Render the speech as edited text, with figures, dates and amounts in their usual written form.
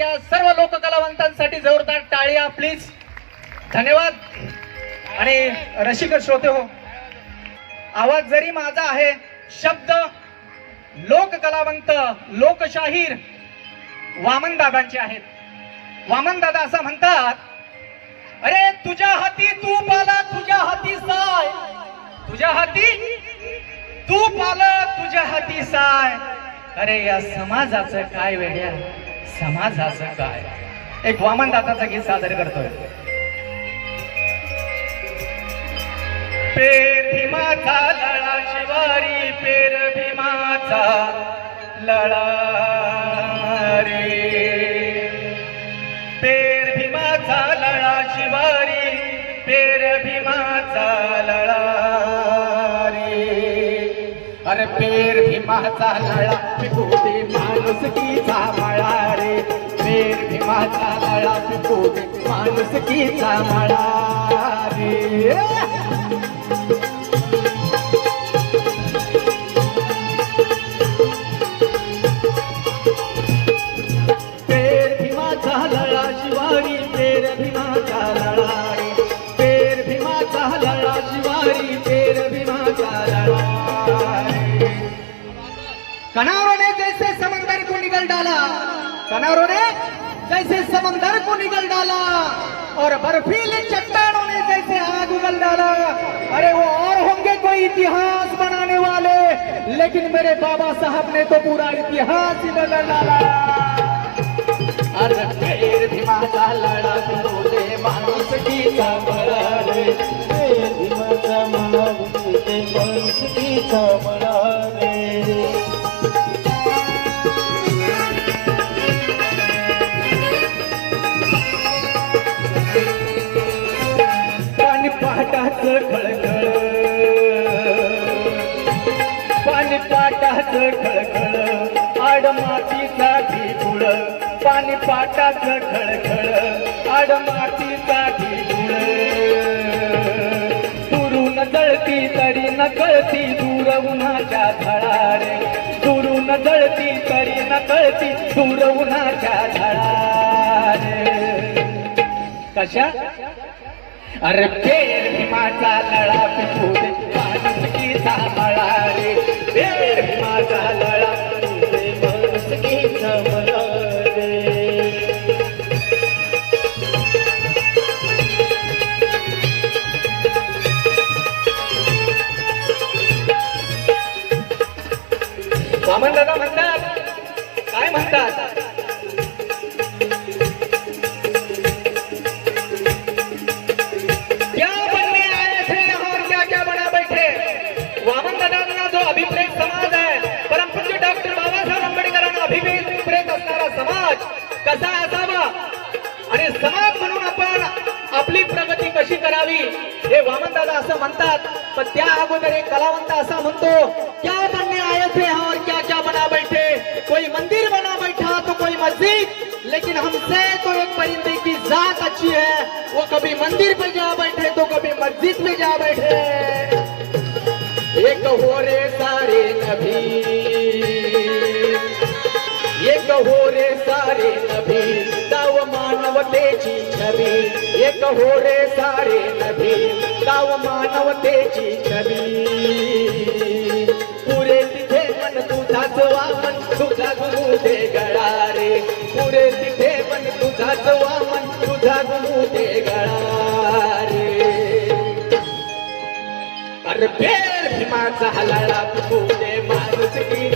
या सर्व लोककलावंतांसाठी जोरदार टाळ्या प्लीज. धन्यवाद. आणि रसिक श्रोते हो, आवाज जरी माझा आहे, शब्द लोककलावंत लोकशाहीर वामन दादांचे आहेत. वामन दादा असं म्हणतात, अरे तुझ्या हाती तूप आला, तुझ्या हाती साय, तुझ्या हाती तूप आलं, तुझ्या हाती साय. अरे या समाजाचं काय वेड्या, समाजाचं काय. एक वामन दादाचं गीत सादर करतोय. पेर भीमाचा लळा शिवारी, पेर भीमाचा लळा रे, पेर भीमाचा लळा शिवारी, पेर भीमाचा लळा रे. अरे पेर भीमाचा लळा पिकू दे माणुसकीचा मळा रे, पेर भीमाचा लळा पिकू दे माणुसकीचा मळा रे. पेर भीमाचा लळा शिवारी, पेर भीमाचा लळा रे, पेर भीमाचा लळा शिवारी, पेर भीमाचा लळा रे. कनारों ने जैसे समंदर को निगल डाला, कनारों ने जैसे समंदर को निगल डाला, और बर्फीले चट्टानों ने जैसे आग उगल डाला. अरे वो और होंगे कोई इतिहास बनाने वाले, लेकिन मेरे बाबा साहब ने तो पूरा इतिहास ही बदल डाला. अरे पेर भीमाचा लळा पिकू दे माणुसकीचा मळा रे, पेर भीमाचा मळा पिकू दे माणुसकीचा मळा रे. पाणी पाटाचं खळखळ, पाणी पाटाचं खळखळ, आड मातीचा ढिगुळ, पाणी पाटाचं खळखळ, आड मातीचा ढिगुळ. दुरून जळती तरी न कळती, दूर उन्हाच्या झळा रे, दुरून जळती तरी न कळती, दूर उन्हाच्या झळा रे. कशा? अरे पेर भीमाचा लळा पिकू दे माणुसकीचा मळा रे, पेर भीमाचा लळा पिकू दे माणुसकीचा मळा रे. वामन दादा म्हणतात, काय म्हणतात, समाज आहे. परमपूज्य डॉक्टर बाबासाहेब आंबेडकरांना अभिप्रेत असणारा समाज कसा असावा आणि समाज म्हणून आपण आपली प्रगती कशी करावी हे वामन दादा असं म्हणतात. पण त्या अगोदर एक कलावंत असा म्हणतो, क्या बनने आए थे और क्या क्या बना बैठे, कोई मंदिर बना बैठा तो कोई मस्जिद, लेकिन हमसे तो एक परिंदे की जात अच्छी है, वो कभी मंदिर पे जा बैठे तो कभी मस्जिद में जा बैठे. एक हो रे सारे नभी, एक हो रे सारे नभी, दाव मानवतेची छबी, एक हो रे सारे नभी, दाव मानवतेची छबी. पुरे तिथे मन तुझाच वामन, तुझा गुरु दे गळा रे, पुरे तिथे मन तुझाच वामन, तुझा गुरु दे गळा रे. अरे पेर भीमाचा लळा पिकू दे माणुसकी